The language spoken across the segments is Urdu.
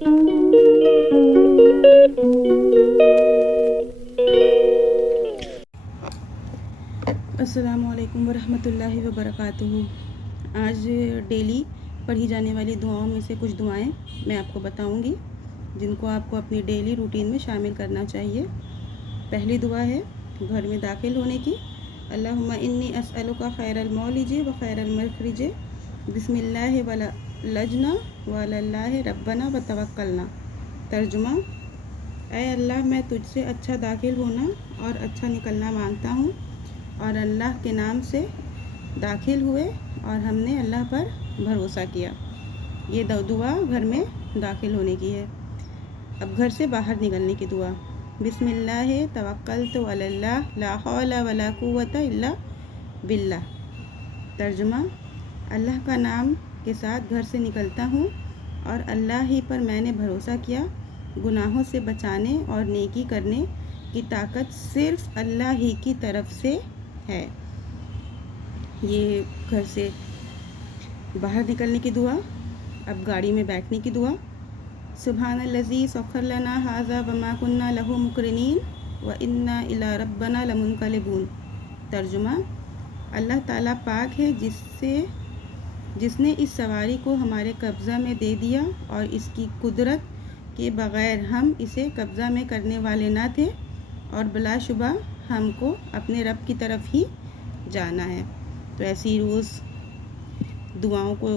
السلام علیکم ورحمۃ اللہ وبرکاتہ۔ آج ڈیلی پڑھی جانے والی دعاؤں میں سے کچھ دعائیں میں آپ کو بتاؤں گی جن کو آپ کو اپنی ڈیلی روٹین میں شامل کرنا چاہیے۔ پہلی دعا ہے گھر میں داخل ہونے کی، اللہم انی اسألک خیر المولج و خیر المخرج، بسم اللہ ولجنا وعلی اللہ ربنا وتوکلنا۔ ترجمہ: اے اللہ، میں تجھ سے اچھا داخل ہونا اور اچھا نکلنا مانگتا ہوں، اور اللہ کے نام سے داخل ہوئے اور ہم نے اللہ پر بھروسہ کیا۔ یہ دعا گھر میں داخل ہونے کی ہے۔ اب گھر سے باہر نکلنے کی دعا، بسم اللہ توکلت علی اللہ لا حول ولا قوۃ الا باللہ۔ ترجمہ: اللہ کا نام کے ساتھ گھر سے نکلتا ہوں اور اللہ ہی پر میں نے بھروسہ کیا۔ گناہوں سے بچانے اور نیکی کرنے کی طاقت صرف اللہ ہی کی طرف سے ہے۔ یہ گھر سے باہر نکلنے کی دعا۔ اب گاڑی میں بیٹھنے کی دعا، سبحان الذی سخر لنا ھذا وما کنا لہ مقرنین وانا الی ربنا لمنقلبون۔ ترجمہ: اللہ تعالیٰ پاک ہے جس نے اس سواری کو ہمارے قبضہ میں دے دیا اور اس کی قدرت کے بغیر ہم اسے قبضہ میں کرنے والے نہ تھے، اور بلا شبہ ہم کو اپنے رب کی طرف ہی جانا ہے۔ تو ایسی دعاؤں کو،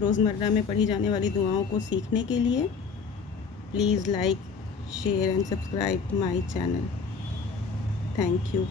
روزمرہ میں پڑھی جانے والی دعاؤں کو سیکھنے کے لیے please like, share and subscribe to my channel. Thank you.